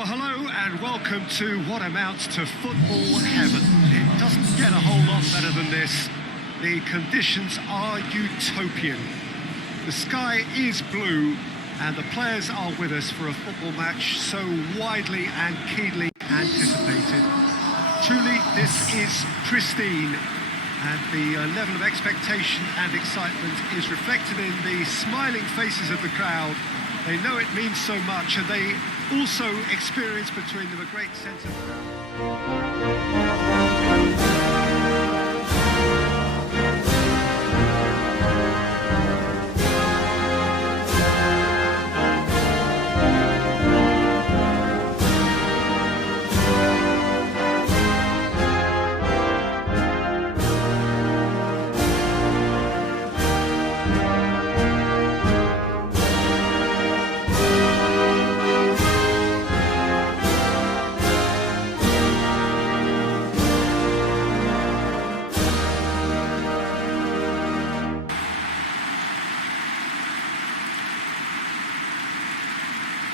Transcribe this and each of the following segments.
Well, hello and welcome to what amounts to football heaven. It doesn't get a whole lot better than this. The conditions are utopian. The sky is blue and the players are with us for a football match so widely and keenly anticipated. Truly, this is pristine, and the level of expectation and excitement is reflected in the smiling faces of the crowd. They know it means so much, and they also experience between them a great sense of...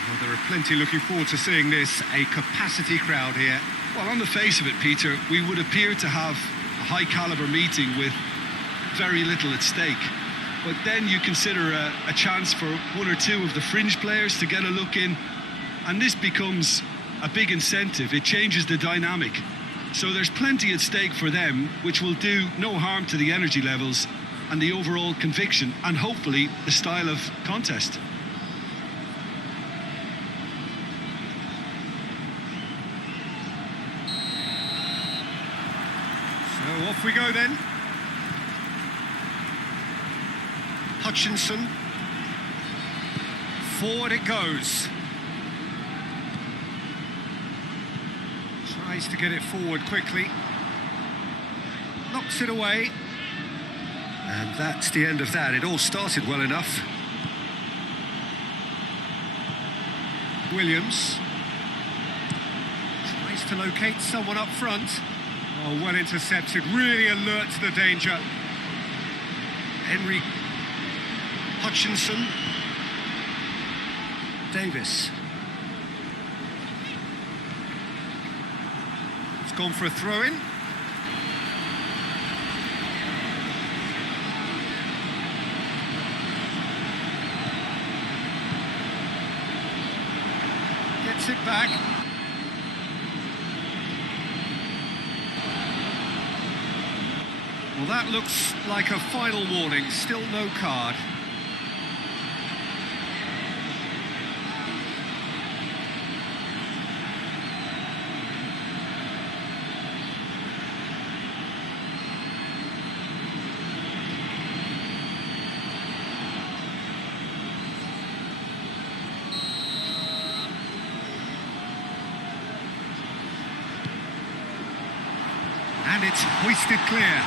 Well, there are plenty looking forward to seeing this, a capacity crowd here. Well, on the face of it, Peter, we would appear to have a high-caliber meeting with very little at stake. But then you consider a chance for one or two of the fringe players to get a look in, and this becomes a big incentive. It changes the dynamic. So there's plenty at stake for them, which will do no harm to the energy levels and the overall conviction, and hopefully the style of contest. So off we go then. Hutchinson. Forward it goes. Tries to get it forward quickly. Knocks it away. And that's the end of that. It all started well enough. Williams. Tries to locate someone up front. Oh, well intercepted, really alert to the danger. Henry Hutchinson. Davis. It's gone for a throw-in. Gets it back. Well, that looks like a final warning, still no card. And it's hoisted clear.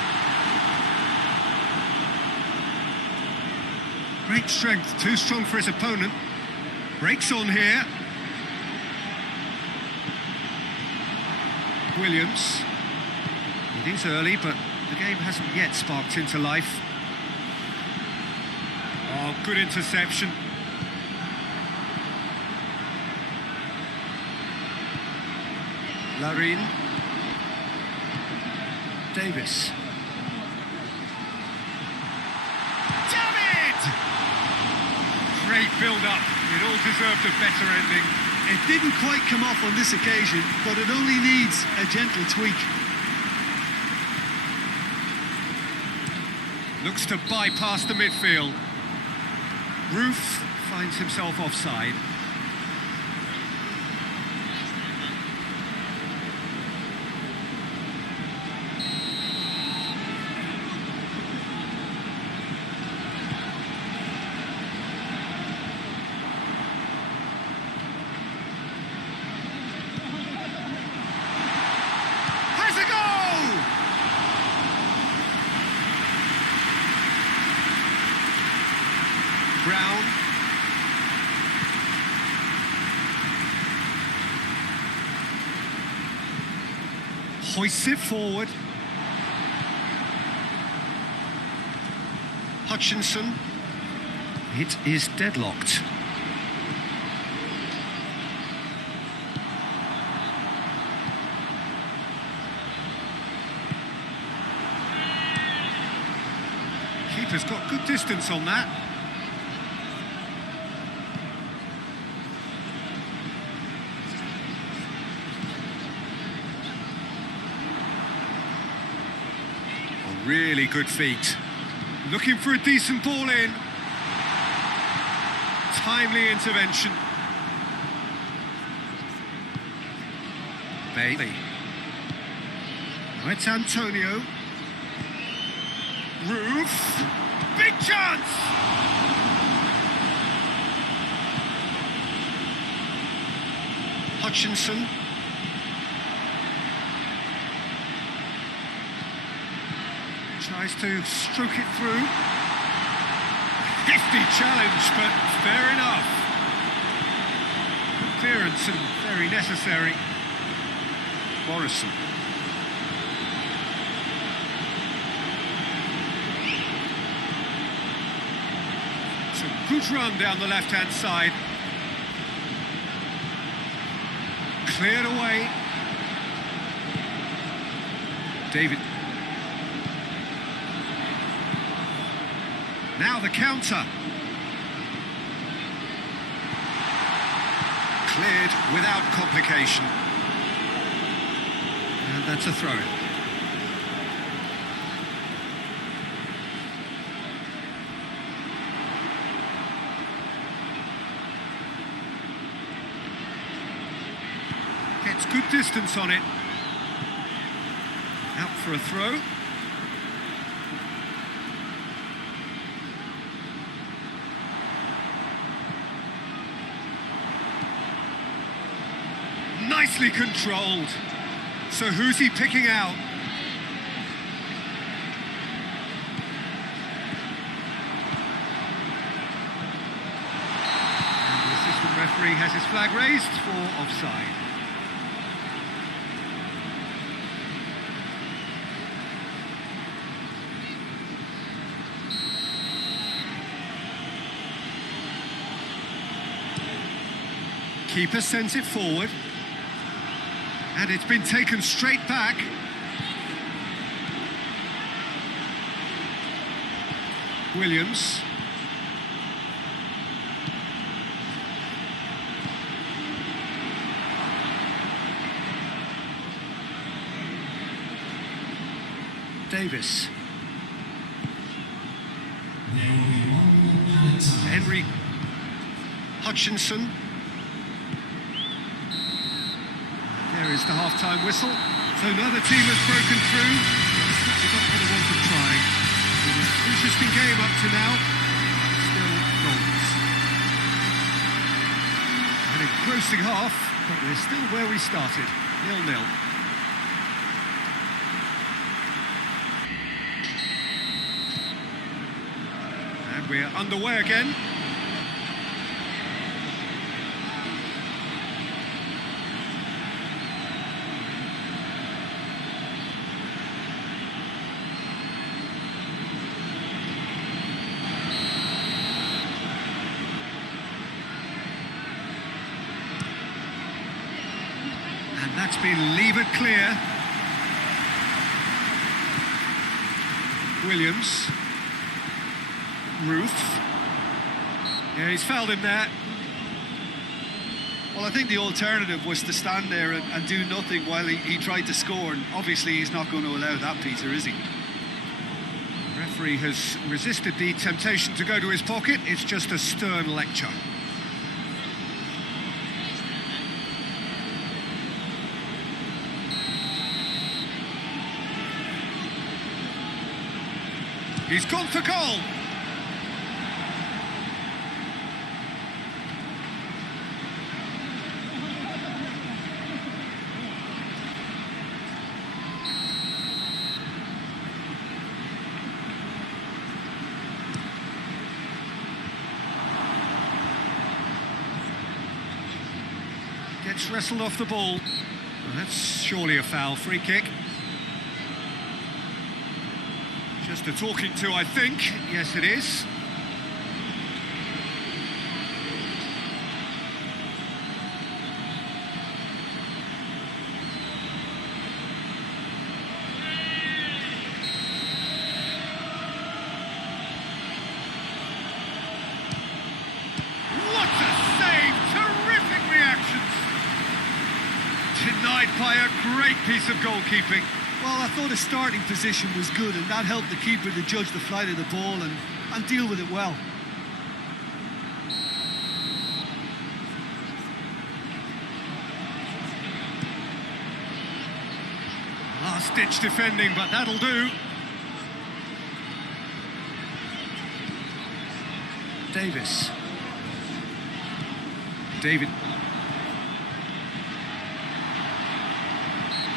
Great strength, too strong for his opponent. Breaks on here. Williams. It is early, but the game hasn't yet sparked into life. Oh, good interception. Larin. Davis. Great build-up. It all deserved a better ending. It didn't quite come off on this occasion, but it only needs a gentle tweak. Looks to bypass the midfield. Roof finds himself offside. Brown. Hoists it forward. Hutchinson. It is deadlocked. Keeper's got good distance on that. Oh, really good feet. Looking for a decent ball in. Timely intervention. Bailey. Now it's Antonio. Roof. Big chance! Hutchinson. Tries to stroke it through. Hefty challenge, but fair enough. Good clearance and very necessary. Morrison. It's a good run down the left-hand side. Cleared away. David. Now the counter. Cleared without complication. And that's a throw. Gets good distance on it. Out for a throw. Nicely controlled. So who's he picking out? And the assistant referee has his flag raised for offside. Keeper sends it forward. And it's been taken straight back. Williams. Davis. Henry. Hutchinson. There is the half-time whistle. So another team has broken through. They're not going to want to try. Interesting game up to now. Still goals. An engrossing half, but we're still where we started. 0-0. And we're underway again. And that's been levered clear. Williams. Ruth. Yeah, he's fouled him there. Well, I think the alternative was to stand there and do nothing while he tried to score, and obviously he's not going to allow that, Peter, is he? The referee has resisted the temptation to go to his pocket. It's just a stern lecture. He's gone for goal. Gets wrestled off the ball. Well, that's surely a foul. Free kick. Just a talking to, I think. Yes, it is. a great piece of goalkeeping. Well, I thought his starting position was good, and that helped the keeper to judge the flight of the ball and deal with it well. Last-ditch defending, but that'll do. Davis. David.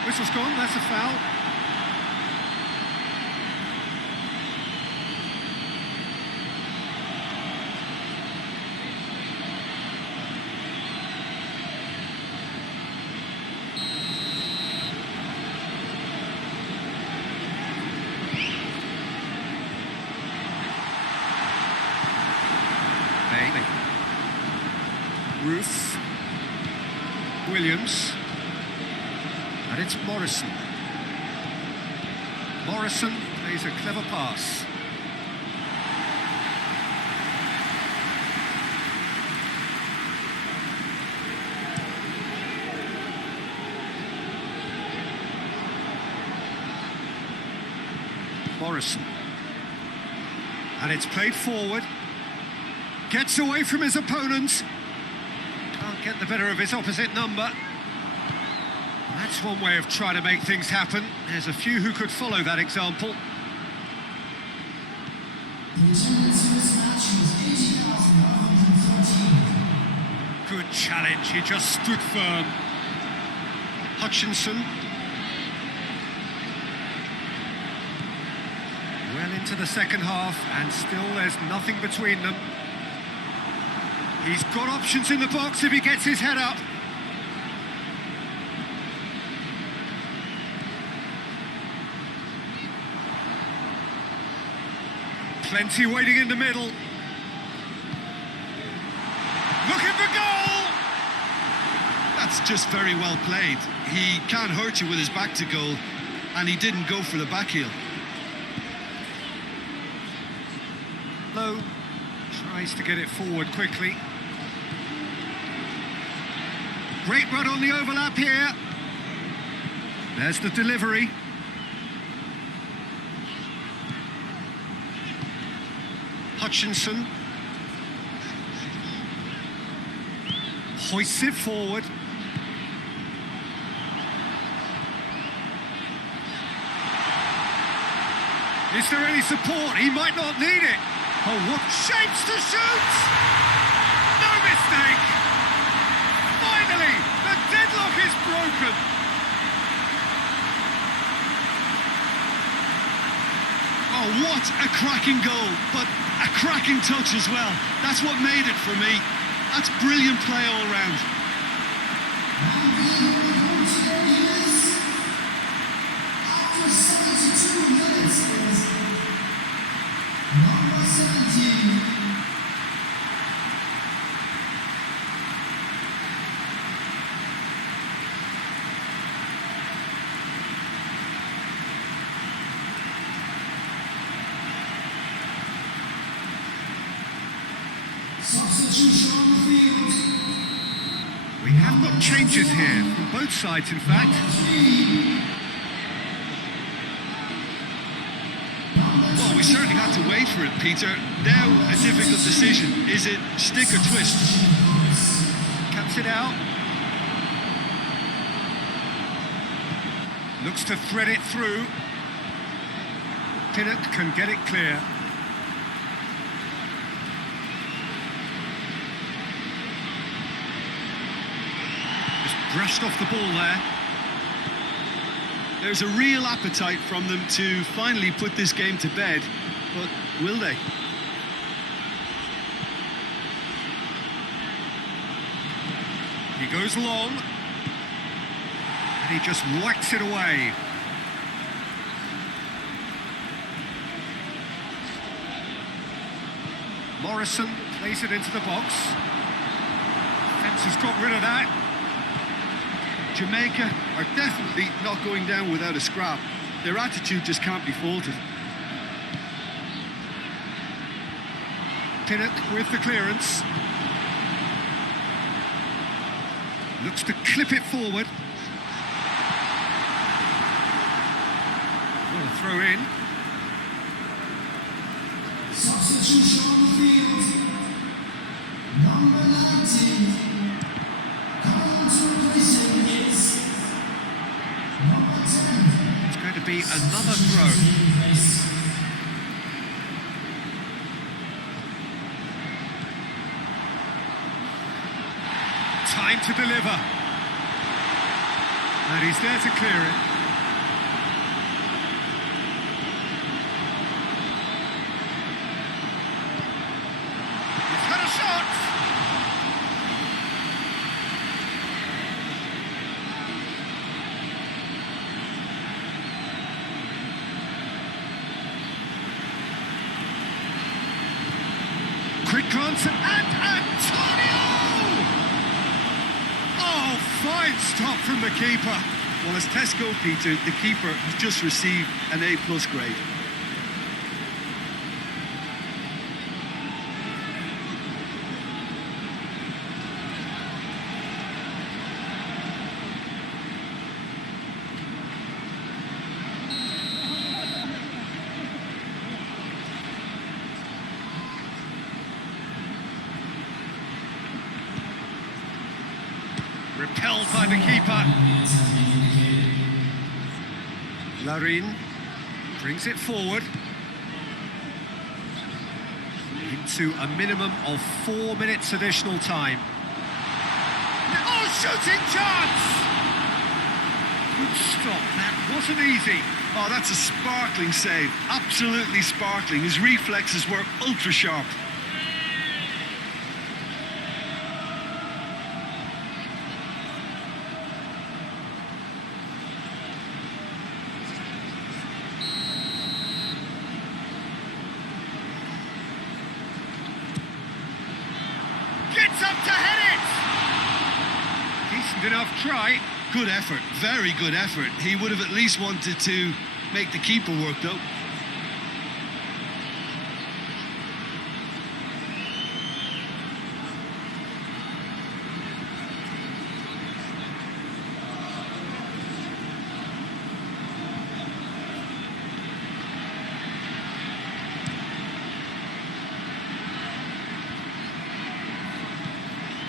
Whistle's gone, that's a foul. Bailey. Ruth. Williams. And it's Morrison. Morrison plays a clever pass. Morrison. And it's played forward. Gets away from his opponents. Can't get the better of his opposite number. That's one way of trying to make things happen. There's a few who could follow that example. Good challenge, he just stood firm. Hutchinson. Well into the second half, and still there's nothing between them. He's got options in the box if he gets his head up. Plenty waiting in the middle. Looking for goal! That's just very well played. He can't hurt you with his back to goal, and he didn't go for the back heel. Lowe tries to get it forward quickly. Great run on the overlap here. There's the delivery. Hutchinson. Hoists it forward. Is there any support? He might not need it. Oh, what shapes to shoot! No mistake! Finally, the deadlock is broken. Oh, what a cracking goal, but a cracking touch as well. That's what made it for me. That's brilliant play all round. After 72 minutes, number 17. Substitution on the field. We have got changes here, from both sides in fact. Well, we certainly had to wait for it, Peter. Now, a difficult decision. Is it stick or twist? Cuts it out. Looks to thread it through. Pinnock can get it clear. Brushed off the ball there. There's a real appetite from them to finally put this game to bed, but will they? He goes long, and he just whacks it away. Morrison plays it into the box. Fence has got rid of that. Jamaica are definitely not going down without a scrap. Their attitude just can't be faulted. Pinnock with the clearance. Looks to clip it forward. throw in. Substitution on the field. Number 19. Coming on to replace him is number 10. It's going to be another throw. Time to deliver. And he's there to clear it. He's had a shot. Quick glance and Antonio! Oh, fine stop from the keeper. Well, as tests go, Peter, the keeper has just received an A+ grade. Repelled by the keeper. Larin brings it forward into a minimum of 4 minutes additional time. Oh, shooting chance! Good stop, that wasn't easy. Oh, that's a sparkling save. Absolutely sparkling. His reflexes were ultra sharp. Gets up to head it! Decent enough try. Good effort, very good effort. He would have at least wanted to make the keeper work, though.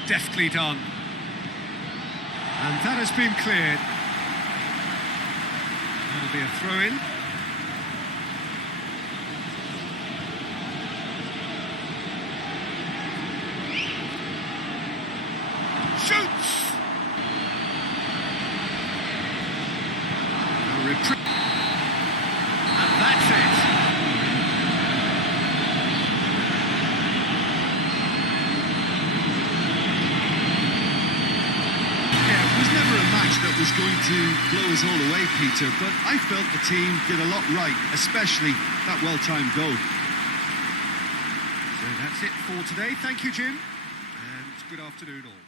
Deftly done. And that has been cleared. That'll be a throw-in. Shoots! A reprieve. And that's it. That was going to blow us all away, Peter, but I felt the team did a lot right, especially that well-timed goal. So that's it for today. Thank you, Jim, and good afternoon all.